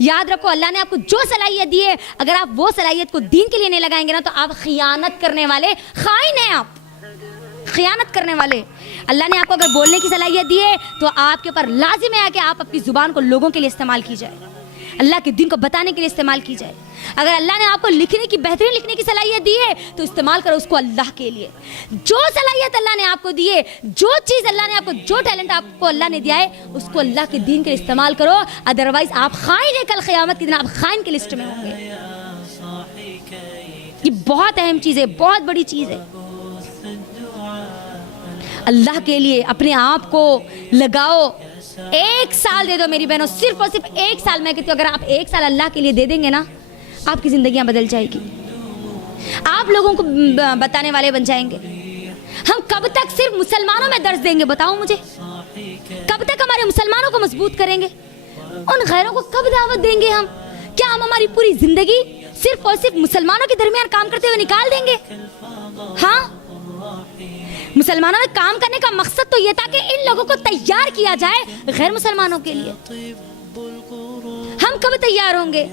یاد رکھو اللہ نے آپ کو جو صلاحیت دی ہے اگر آپ وہ صلاحیت کو دین کے لیے نہیں لگائیں گے نا تو آپ خیانت کرنے والے خائن ہیں، آپ خیانت کرنے والے۔ اللہ نے آپ کو اگر بولنے کی صلاحیت دی ہے تو آپ کے اوپر لازم ہے کہ آپ اپنی زبان کو لوگوں کے لیے استعمال کی جائے، اللہ کے دین کو بتانے کے لیے استعمال کی جائے۔ اگر اللہ نے آپ کو لکھنے کی بہترین لکھنے کی صلاحیت دی ہے تو استعمال کرو اس کو اللہ کے لیے۔ جو صلاحیت اللہ نے آپ کو دی ہے، جو چیز اللہ نے آپ کو، جو ٹیلنٹ آپ کو اللہ نے دیا ہے اس کو اللہ کے دین کے لیے استعمال کرو، ادروائز آپ خائن ہیں، کل قیامت کے دن آپ خائن کی لسٹ میں ہوں گے۔ یہ بہت اہم چیز ہے، بہت بڑی چیز ہے۔ اللہ کے لیے اپنے آپ کو لگاؤ۔ 1 سال دے دو میری بہنوں، صرف اور صرف 1 سال۔ میں کہتی ہوں اگر آپ 1 سال اللہ کے لیے دے دیں گے نا آپ کی زندگیاں بدل جائے گی، آپ لوگوں کو بتانے والے بن جائیں گے۔ ہم کب تک صرف مسلمانوں میں درس دیں گے بتاؤ مجھے؟ کب تک ہمارے مسلمانوں کو مضبوط کریں گے؟ ان غیروں کو کب دعوت دیں گے ہم؟ کیا ہم ہماری پوری زندگی صرف اور صرف مسلمانوں کے درمیان کام کرتے ہوئے نکال دیں گے؟ ہاں، مسلمانوں میں کام کرنے کا مقصد تو یہ تھا کہ ان لوگوں کو تیار کیا جائے غیر مسلمانوں کے لیے۔ ہم کب تیار ہوں گے؟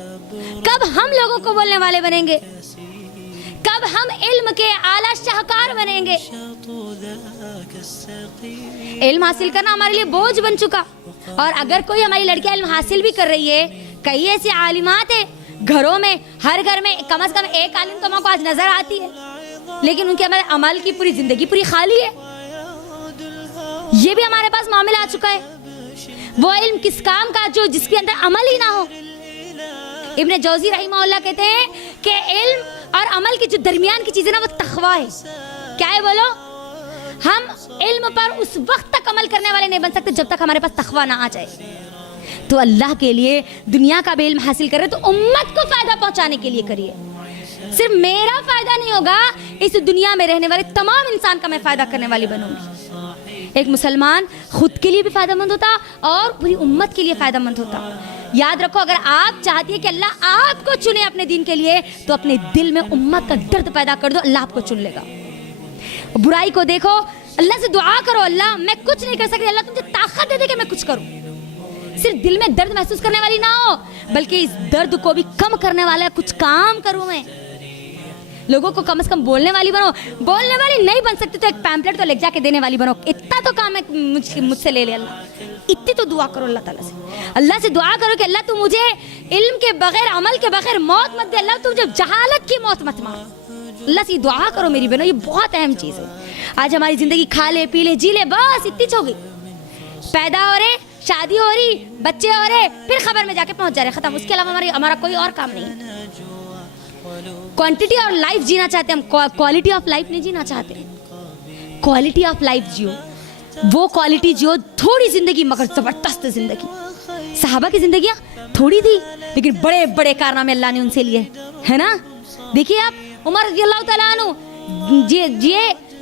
کب ہم لوگوں کو بولنے والے بنیں گے؟ کب ہم علم کے اعلیٰ شاہکار بنیں گے؟ علم حاصل کرنا ہمارے لیے بوجھ بن چکا، اور اگر کوئی ہماری لڑکیاں علم حاصل بھی کر رہی ہے، کئی ایسی عالمات ہیں گھروں میں، ہر گھر میں کم از کم ایک عالم تو ہم کو آج نظر آتی ہے، لیکن ان کے ہمارے عمل کی پوری زندگی پوری خالی ہے۔ یہ بھی ہمارے پاس معاملہ آ چکا ہے۔ وہ علم کس کام کا جو جس کے اندر عمل ہی نہ ہو۔ ابن جوزی رحمہ اللہ کہتے ہیں کہ علم اور عمل کی جو درمیان کی چیز ہے نا وہ تقویٰ ہے۔ کیا ہے بولو؟ ہم علم پر اس وقت تک عمل کرنے والے نہیں بن سکتے جب تک ہمارے پاس تقویٰ نہ آ جائے۔ تو اللہ کے لیے دنیا کا بھی علم حاصل کرے تو امت کو فائدہ پہنچانے کے لیے کریے۔ صرف میرا فائدہ نہیں ہوگا، اس دنیا میں رہنے والے تمام انسان کا میں فائدہ کرنے والی بنوں گی۔ ایک مسلمان خود کے لیے بھی فائدہ مند ہوتا اور پوری امت کے لیے فائدہ مند ہوتا۔ یاد رکھو اگر آپ چاہتی ہے کہ اللہ آپ کو چنے اپنے دین کے لیے تو اپنے دل میں امت کا درد پیدا کر دو، اللہ آپ کو چن لے گا۔ برائی کو دیکھو، اللہ سے دعا کرو، اللہ میں کچھ نہیں کر سکتی، اللہ تجھے طاقت دے دے کہ میں کچھ کروں۔ صرف دل میں درد محسوس کرنے والی نہ ہو بلکہ اس درد کو بھی کم کرنے والا کچھ کام کروں میں۔ لوگوں کو کم از کم بولنے والی بنو، بولنے والی نہیں بن سکتی تو ایک پیمپلیٹ تو لے جا کے دینے والی بنو۔ اتنا تو کام ہے مجھ سے لے لے اللہ، اتنی تو دعا کرو اللہ تعالیٰ سے۔ اللہ سے دعا کرو کہ اللہ تو مجھے علم کے بغیر، عمل کے بغیر موت مت دے، اللہ تو مجھے جہالت کی موت مت مار۔ اللہ سے دعا کرو میری بہنوں، یہ بہت اہم چیز ہے۔ آج ہماری زندگی کھا لے پی لے جی لے بس اتنی ہو گئی، پیدا ہو رہے، شادی ہو رہی، بچے ہو رہے، پھر خبر میں جا کے پہنچ جا رہے، ختم۔ اس کے علاوہ ہمارا کوئی اور کام نہیں ہے۔ کوانٹٹی اور لائف جینا چاہتے ہیں ہم، کوالٹی آف لائف نہیں جینا چاہتے۔ کوالٹی آف لائف جیو، وہ کوالٹی جیو، تھوڑی زندگی مگر زبردست زندگی۔ صحابہ کی زندگیاں تھوڑی تھی لیکن بڑے بڑے کارنامے اللہ نے ان سے لیے، ہے نا؟ دیکھیے آپ عمر رضی اللہ تعالیٰ عنہ جیے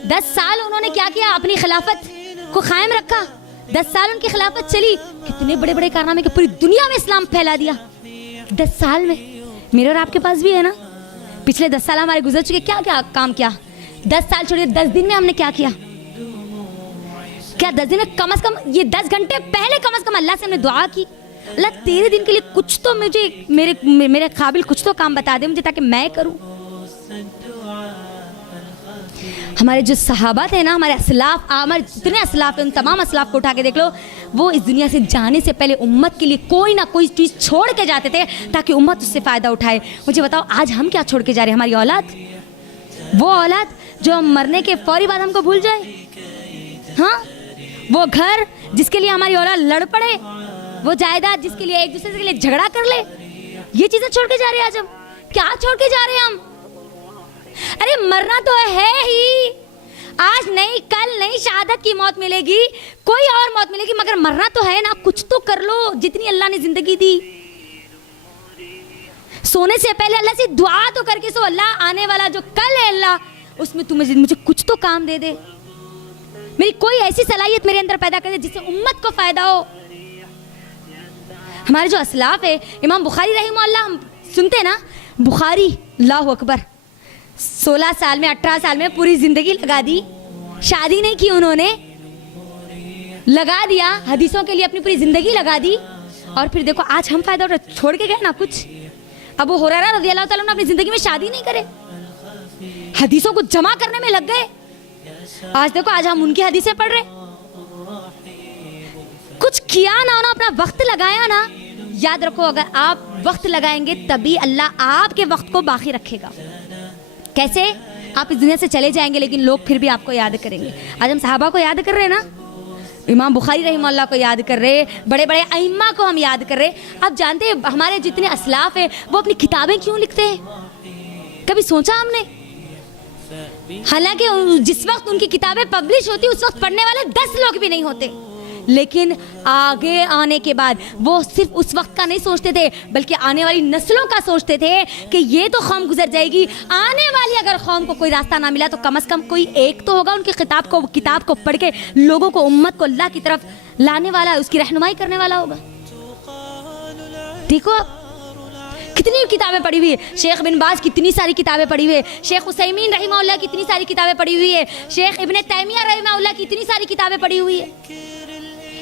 10 سال انہوں نے کیا کیا؟ اپنی خلافت کو قائم رکھا۔ 10 سال ان کی خلافت چلی، کتنے بڑے بڑے کارنامے کہ پوری دنیا میں اسلام پھیلا دیا 10 سال میں۔ میرے اور آپ کے پاس بھی ہے نا، پچھلے 10 سال ہمارے گزر چکے، کیا کیا کام کیا؟ 10 سال چھوڑیے، 10 دن میں ہم نے کیا کیا؟ کیا 10 دن میں کم از کم یہ 10 گھنٹے پہلے کم از کم اللہ سے ہم نے دعا کی، اللہ تیرے دن کے لیے کچھ تو مجھے میرے قابل کچھ تو کام بتا دے مجھے تاکہ میں کروں۔ ہمارے جو صحابہ تھے نا، ہمارے اسلاف، ہمارے جتنے اسلاف ہیں ان تمام اسلاف کو اٹھا کے دیکھ لو، وہ اس دنیا سے جانے سے پہلے امت کے لیے کوئی نہ کوئی چیز چھوڑ کے جاتے تھے تاکہ امت اس سے فائدہ اٹھائے۔ مجھے بتاؤ آج ہم کیا چھوڑ کے جا رہے ہیں؟ ہماری اولاد، وہ اولاد جو ہم مرنے کے فوری بعد ہم کو بھول جائے، ہاں، وہ گھر جس کے لیے ہماری اولاد لڑ پڑے، وہ جائیداد جس کے لیے ایک دوسرے کے لیے جھگڑا کر لے، یہ چیزیں چھوڑ کے جا رہے ہیں۔ آج ہم کیا چھوڑ کے جا رہے ہیں؟ ہم ارے مرنا تو ہے ہی، آج نہیں کل نہیں شہادت کی موت ملے گی، کوئی اور موت ملے گی، مگر مرنا تو ہے نا، کچھ تو کر لو جتنی اللہ نے زندگی دی۔ سونے سے پہلے اللہ سے دعا تو کر کے سو، اللہ آنے والا جو کل ہے اللہ اس میں مجھے کچھ تو کام دے دے، میری کوئی ایسی صلاحیت میرے اندر پیدا کر دے جس سے امت کو فائدہ ہو۔ ہمارے جو اسلاف ہے، امام بخاری رحمہ اللہ، ہم سنتے ہیں نا بخاری، اللہ اکبر، 16 سال میں 18 سال میں پوری زندگی لگا دی، شادی نہیں کی انہوں نے، لگا دیا حدیثوں کے لیے اپنی پوری زندگی لگا دی، اور پھر دیکھو آج ہم فائدہ اٹھا چھوڑ کے گئے نا کچھ. ابو ہریرہ رضی اللہ تعالیٰ عنہ اپنی زندگی میں شادی نہیں کرے, حدیثوں کو جمع کرنے میں لگ گئے. آج دیکھو آج ہم ان کی حدیثیں پڑھ رہے. کچھ کیا نہ ہونا, اپنا وقت لگایا نا. یاد رکھو اگر آپ وقت لگائیں گے تبھی اللہ آپ کے وقت کو باقی رکھے گا. کیسے؟ آپ اس دنیا سے چلے جائیں گے لیکن لوگ پھر بھی آپ کو یاد کریں گے. آج ہم صحابہ کو یاد کر رہے ہیں نا, امام بخاری رحمہ اللہ کو یاد کر رہے, بڑے بڑے ائمہ کو ہم یاد کر رہے. آپ جانتے ہیں ہمارے جتنے اسلاف ہیں وہ اپنی کتابیں کیوں لکھتے ہیں؟ کبھی سوچا ہم نے؟ حالانکہ جس وقت ان کی کتابیں پبلش ہوتی اس وقت پڑھنے والے 10 لوگ بھی نہیں ہوتے, لیکن آگے آنے کے بعد وہ صرف اس وقت کا نہیں سوچتے تھے بلکہ آنے والی نسلوں کا سوچتے تھے کہ یہ تو قوم گزر جائے گی, آنے والی اگر قوم کو کوئی راستہ نہ ملا تو کم از کم کوئی ایک تو ہوگا ان کی کتاب کو پڑھ کے لوگوں کو, امت کو اللہ کی طرف لانے والا, اس کی رہنمائی کرنے والا ہوگا. دیکھو کتنی کتابیں پڑھی ہوئی ہے. شیخ بن باز کتنی ساری کتابیں پڑھی ہوئی ہے, شیخ عثیمین رحمہ اللہ کی اتنی ساری کتابیں پڑھی ہوئی ہے, شیخ ابن تیمیہ رحمہ اللہ کی اتنی ساری کتابیں پڑھی ہوئی ہے,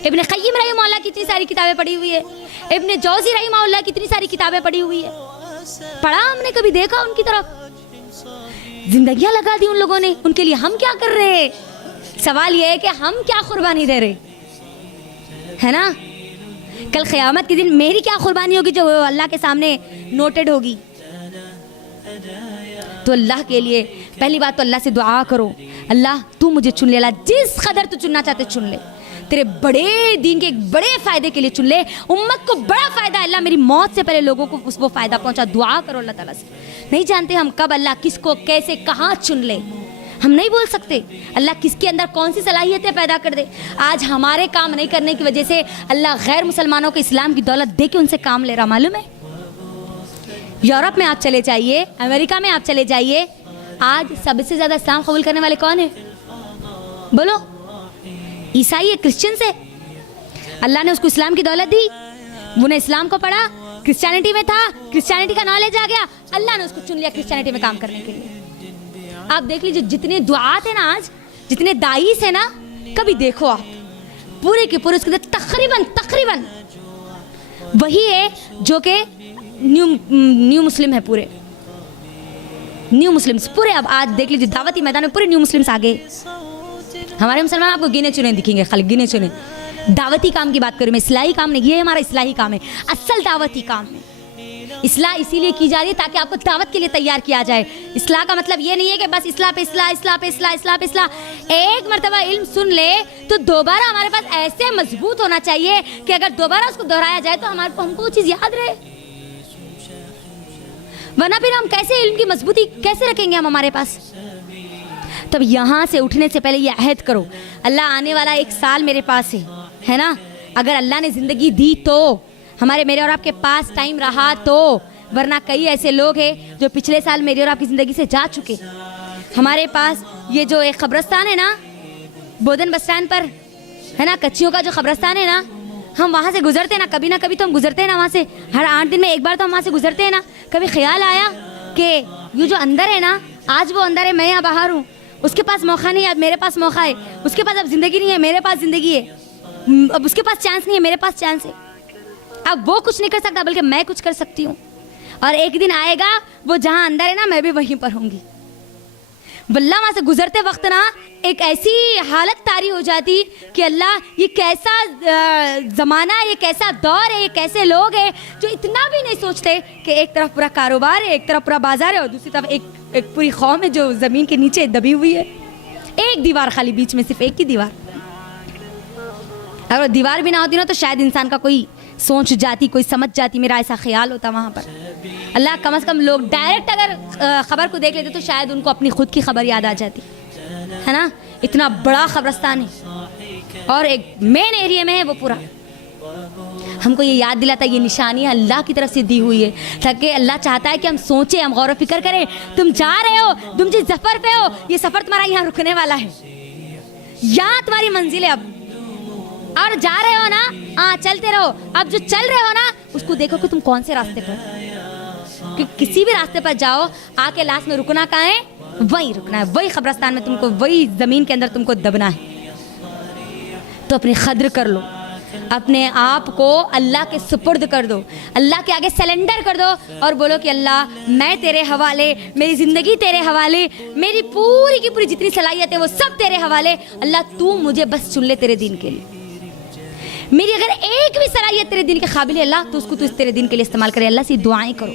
ابن قیم رحمہ اللہ کی اتنی ساری کتابیں پڑھی ہوئی ہے, ابن جوزی رحمہ اللہ کی اتنی ساری کتابیں پڑھی ہوئی ہے. پڑھا ہم نے کبھی دیکھا ان کی طرف؟ زندگیاں لگا دی ان لوگوں نے, ان کے لیے ہم کیا کر رہے ہیں؟ سوال یہ ہے کہ ہم کیا قربانی دے رہے ہے نا. کل قیامت کے دن میری کیا قربانی ہوگی جو اللہ کے سامنے نوٹڈ ہوگی. تو اللہ کے لیے پہلی بات تو اللہ سے دعا کرو, اللہ تو مجھے چن لے, اللہ جس قدر تو چننا چاہتے چن لے, تیرے بڑے دین کے ایک بڑے فائدے کے لیے چن لے, امت کو بڑا فائدہ ہے, اللہ میری موت سے پہلے لوگوں کو وہ فائدہ پہنچا. دعا کرو اللہ تعالیٰ سے. نہیں جانتے ہم کب اللہ کس کو کیسے کہاں چن لے, ہم نہیں بول سکتے. اللہ کس کے اندر کون سی صلاحیتیں پیدا کر دے. آج ہمارے کام نہیں کرنے کی وجہ سے اللہ غیر مسلمانوں کو اسلام کی دولت دے کے ان سے کام لے رہا. معلوم ہے یورپ میں آپ چلے جائیے, امریکہ میں آپ چلے جائیے, آج سب سے زیادہ اسلام قبول کرنے والے کون ہیں بولو؟ عیسائی ہے, کرسچنز ہے. اللہ نے اس کو اسلام کی دولت دی, وہ نے اسلام کو پڑھا, کرسچینٹی میں تھا, کرسچینٹی کا نالج آ گیا, اللہ نے اس کو چن لیا کرسچینٹی میں کام کرنے کے لیے. آپ دیکھ لیجیے جتنے دعات ہیں نا آج, جتنے داعیس ہیں نا, کبھی دیکھو آپ پورے کے پورے اس کے تقریباً وہی ہے جو کہ نیو مسلم ہے, پورے نیو مسلمس پورے. اب آج دیکھ لیجیے دعوتی میدان میں پورے نیو مسلمس آ گئے. ہمارے مسلمان آپ کو گنے چنے دکھیں گے, خالی گنے چنے. دعوتی کام کی بات کروں میں, اصلاحی کام نہیں, یہ ہمارا اصلاحی کام ہے, اصل دعوتی کام ہے. اصلاح اسی لیے کی جا رہی ہے تاکہ آپ کو دعوت کے لیے تیار کیا جائے. اصلاح کا مطلب یہ نہیں ہے کہ بس اصلاح پہ اصلاح, اصلاح پہ اصلاح, اصلاح پہ اصلاح. ایک مرتبہ علم سن لے تو دوبارہ ہمارے پاس ایسے مضبوط ہونا چاہیے کہ اگر دوبارہ اس کو دہرایا جائے تو ہم کو وہ چیز یاد رہے. ورنہ پھر ہم کیسے علم کی مضبوطی کیسے رکھیں گے ہم ہمارے پاس؟ تب یہاں سے اٹھنے سے پہلے یہ عہد کرو, اللہ آنے والا 1 سال میرے پاس ہے نا, اگر اللہ نے زندگی دی تو, میرے اور آپ کے پاس ٹائم رہا تو, ورنہ کئی ایسے لوگ ہیں جو پچھلے سال میری اور آپ کی زندگی سے جا چکے. ہمارے پاس یہ جو ایک قبرستان ہے نا بودن بس اسٹینڈ پر ہے نا, کچیوں کا جو قبرستان ہے نا, ہم وہاں سے گزرتے ہیں نا, کبھی نہ کبھی تو ہم گزرتے ہیں نا وہاں سے, ہر 8 دن میں ایک بار تو ہم وہاں سے گزرتے ہیں نا. کبھی خیال آیا کہ یہ جو اندر ہے نا, آج وہ اندر ہے, میں یہاں باہر ہوں, اس کے پاس موقع نہیں ہے, اب میرے پاس موقع ہے, اس کے پاس اب زندگی نہیں ہے, میرے پاس زندگی ہے, اب اس کے پاس چانس نہیں ہے, میرے پاس چانس ہے. اب وہ کچھ نہیں کر سکتا بلکہ میں کچھ کر سکتی ہوں, اور ایک دن آئے گا وہ جہاں اندر ہے نا میں بھی وہیں پر ہوں گی. واللہ وہاں سے گزرتے وقت نا ایک ایسی حالت طاری ہو جاتی کہ اللہ یہ کیسا زمانہ ہے, یہ کیسا دور ہے, یہ کیسے لوگ ہیں جو اتنا بھی نہیں سوچتے کہ ایک طرف پورا کاروبار ہے, ایک طرف پورا بازار ہے, اور دوسری طرف ایک پوری قوم ہے جو زمین کے نیچے دبی ہوئی ہے. ایک دیوار خالی, بیچ میں صرف ایک ہی دیوار. اگر دیوار بھی نہ ہوتی نا تو شاید انسان کا کوئی سوچ جاتی, کوئی سمجھ جاتی, میرا ایسا خیال ہوتا وہاں پر. اللہ کم از کم لوگ ڈائریکٹ اگر خبر کو دیکھ لیتے تو شاید ان کو اپنی خود کی خبر یاد آ جاتی ہے نا. اتنا بڑا قبرستان ہے اور ایک مین ایریا میں ہے وہ پورا. ہم کو یہ یاد دلاتا ہے یہ نشانی اللہ کی طرف سے دی ہوئی ہے, تاکہ اللہ چاہتا ہے کہ ہم سوچیں, ہم غور و فکر کریں. تم جا رہے ہو, تم جس سفر پہ ہو, یہ سفر تمہارا یہاں رکنے والا ہے, یہاں تمہاری منزل ہے اب, اور جا رہے ہو نا, ہاں چلتے رہو. اب جو چل رہے ہو نا اس کو دیکھو کہ تم کون سے راستے پر, کہ کسی بھی راستے پر جاؤ آ کے لاسٹ میں رکنا کہاں ہے, وہیں رکنا ہے, وہی قبرستان میں تم کو, وہی زمین کے اندر تم کو دبنا ہے. تو اپنی قدر کر لو, اپنے آپ کو اللہ کے سپرد کر دو, اللہ کے آگے سلنڈر کر دو اور بولو کہ اللہ میں تیرے حوالے, میری زندگی تیرے حوالے, میری پوری کی پوری جتنی صلاحیت ہے وہ سب تیرے حوالے. اللہ تو مجھے بس چن لے تیرے دین کے لیے. میری اگر ایک بھی صلاحیت تیرے دین کے قابل ہے اللہ تو اس کو تو تیرے دین کے لیے استعمال کرے. اللہ سے دعائیں کرو.